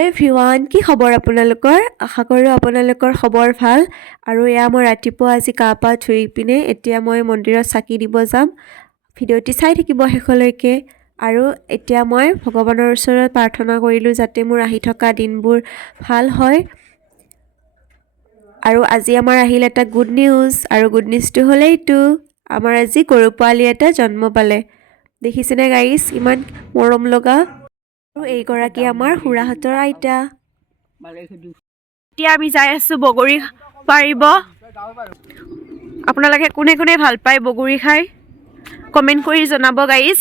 Hello' everyone, কি খবৰ আপোনালোকৰ? আশা কৰোঁ আপোনালোকৰ খবৰ ভাল। আৰু এয়া মই ৰাতিপুৱা আজি গা পা ধুই পিনে এতিয়া মই মন্দিৰত চাকি দিব যাম। ভিডিঅ'টি চাই থাকিব শেষলৈকে। আৰু এতিয়া মই ভগৱানৰ ওচৰত প্ৰাৰ্থনা কৰিলোঁ যাতে মোৰ আহি থকা দিনবোৰ ভাল হয়। আৰু আজি আমাৰ আহিল এটা গুড নিউজ, আৰু গুড নিউজটো হ'ল এইটো, আমাৰ আজি গৰু পোৱালি এটা জন্ম পালে। দেখিছেনে গাইছ, ইমান মৰম লগা। আৰু এইগৰাকী আমাৰ খুৰাহঁতৰ আইতা। এতিয়া আমি যাই আছো বগৰী পাৰিব। আপোনালোকে কোনে কোনে ভাল পায় বগৰী খাই কমেণ্ট কৰি জনাব গাইছ।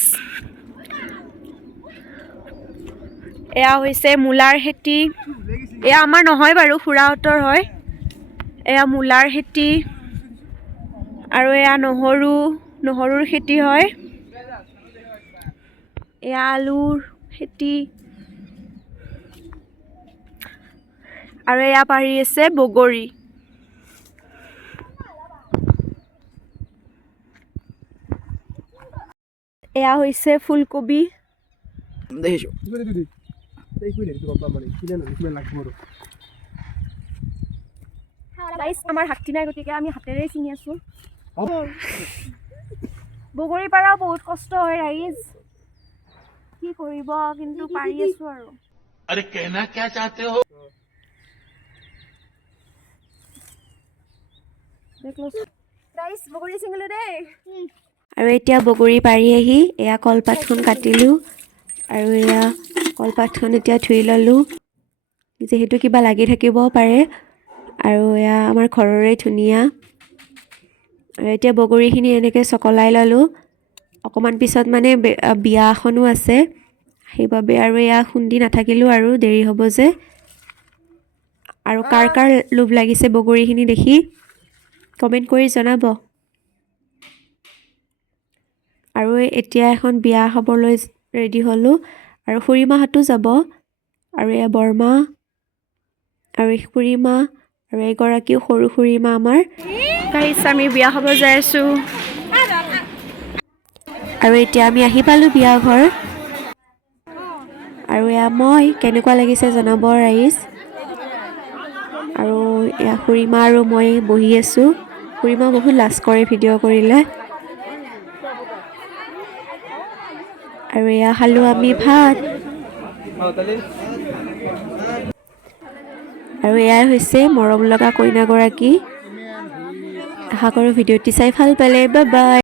এয়া হৈছে মূলাৰ খেতি। এয়া আমাৰ নহয় বাৰু, খুৰাহঁতৰ হয়। এয়া মূলাৰ খেতি, আৰু এয়া নহৰুৰ খেতি হয়। এয়া আলুৰ খেতি, আৰু এয়া পাৰি আছে বগৰী। এয়া হৈছে ফুলকবি। আমাৰ হাতী নাই, গতিকে আমি হাতেৰে ছিঙি আছো। বগৰী পাৰাও বহুত কষ্ট হয় ৰাইজ, কি কৰিব, কিন্তু পাৰি আছো আৰু। अरे कहना क्या चाहते हो? আৰু এতিয়া বগৰী পাৰি আহি এয়া কলপাতখন কাটিলোঁ, আৰু এয়া কলপাতখন এতিয়া ধুই ল'লোঁ, যিহেতু কিবা লাগি থাকিব পাৰে। আৰু এয়া আমাৰ ঘৰৰে ধুনীয়া। আৰু এতিয়া বগৰীখিনি এনেকৈ চকলাই ল'লোঁ। অকণমান পিছত মানে বিয়া এখনো আছে, সেইবাবে আৰু এয়া খুন্দি নাথাকিলোঁ আৰু দেৰি হ'ব যে। আৰু কাৰ কাৰ লোভ লাগিছে বগৰীখিনি দেখি কমেণ্ট কৰি জনাব। আৰু এতিয়া এখন বিয়া খাবলৈ ৰেডি হ'লোঁ, আৰু খুৰীমাহঁতো যাব, আৰু এয়া বৰমা, আৰু খুৰীমা, আৰু এগৰাকীও সৰু খুৰীমা আমাৰ। গাইছ, আমি বিয়া খাব যাই আছোঁ। আৰু এতিয়া আমি আহি পালোঁ বিয়া ঘৰ। আৰু এয়া মই, কেনেকুৱা লাগিছে জনাব ৰাইজ। আৰু এয়া খুৰীমা আৰু মই বহি আছোঁ। খুৰীমা বহুত লাজ কৰে ভিডিঅ' কৰিলে। আৰু এয়া খালোঁ আমি ভাত। আৰু এয়াই হৈছে মৰম লগা কইনাগৰাকী। আশা কৰোঁ ভিডিঅ'টি চাই ভাল পালে। Bye bye.